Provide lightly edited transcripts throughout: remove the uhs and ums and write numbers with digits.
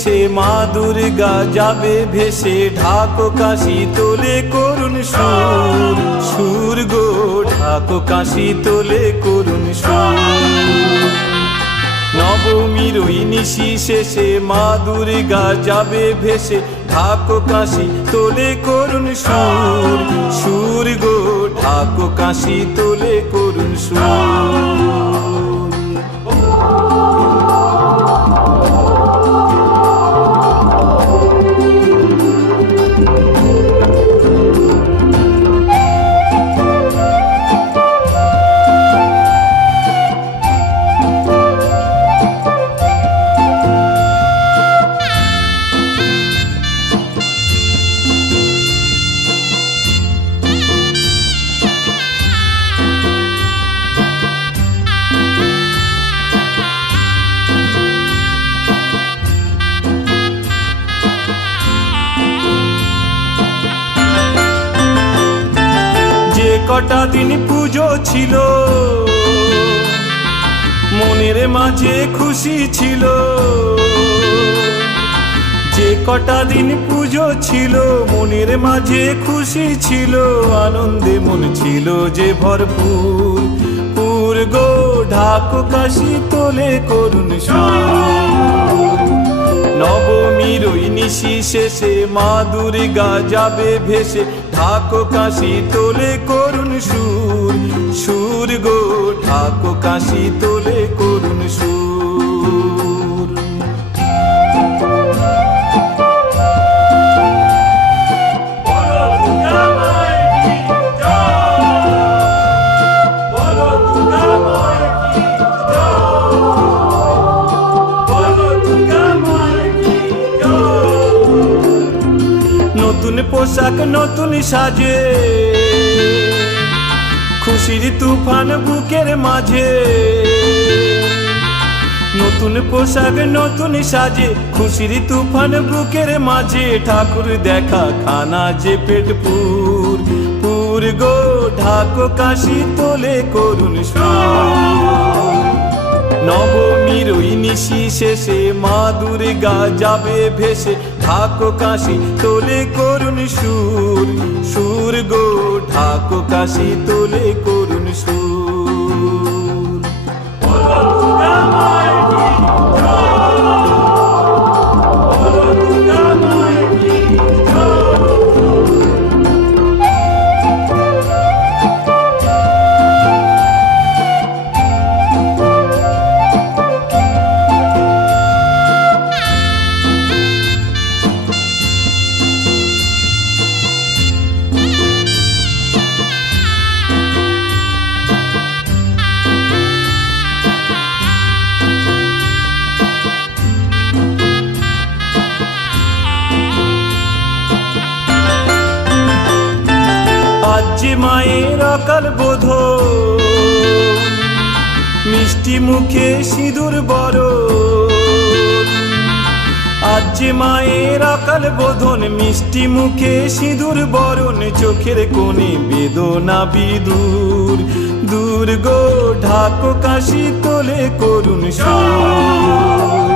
শেষে মা দুর্গা যাবে ভেসে, ঢাকো কাশি তোলে করুণ সুর, সুর গো ঢাকো কাশি তোলে করুণ সুর। নবমীর ওই নিশি শেষে মা দুর্গা যাবে ভেসে, ঢাকো কাশি তোলে করুণ সুর, সুর গো ঢাকো কাশি তোলে করুণ সুর। কটা দিন পুজো ছিল, মনের মাঝে খুশি ছিল। যে কটা দিন পুজো ছিল, মনের মাঝে খুশি ছিল। আনন্দে মন ছিল যে ভরপুর, পুর গো ঢাকো কাশি তোলে করুণ সুর। নবমীর ওই নিশি শেষে মা দুর্গা যাবে ভেসে, ঢাকো কাশি তোলে করুণ সুর, সুর গো ঢাকো কাশি তোলে করুণ সুর। নতুন পোশাক নতুন সাজে, খুশির তুফান বুকের মাঝে। নতুন পোশাক নতুন সাজে, খুশির তুফান বুকের মাঝে। ঠাকুর দেখা খানা যে পেট পুর, পুর গো ঢাকো কাশি তোলে করুণ সুর। নবমীর ওই নিশি শেষে মা দুর্গা যাবে ভেসে, ঢাকো কাশি তোলে করুণ সুর, সুর গো ঢাকো কাশি তোলে করুণ সুর। যে মায়ের অকাল বোধন, মিষ্টি মুখে সিঁদুর বরণ। আজ যে মায়ের অকাল বোধন, মিষ্টি মুখে সিঁদুর বরণ। চোখের কোণে বেদনা বিদূর, দূর গো ঢাকো কাশি তোলে করুণ সুর।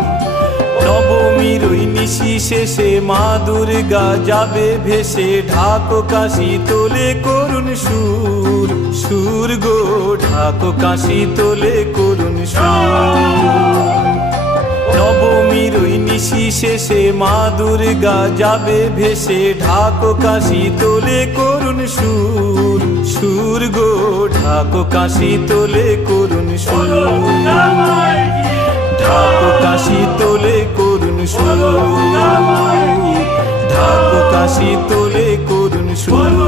নবমীর ওই নিশি শেষে মা দুর্গা যাবে ভেসে, ঢাকো কাশি তোলে করুণ সুর, সুর গো ঢাকো কাশি তোলে করুণ সুর। নবমীর ওই নিশি শেষে মা দুর্গা যাবে ভেসে, ঢাকো কাশি তোলে করুণ সুর, সুর গো ঢাকো কাশি তোলে করুণ সুর। ঢাকো কাশি তোলে করুণ সুর, ঢাকো কাশি তোলে করুণ সুর।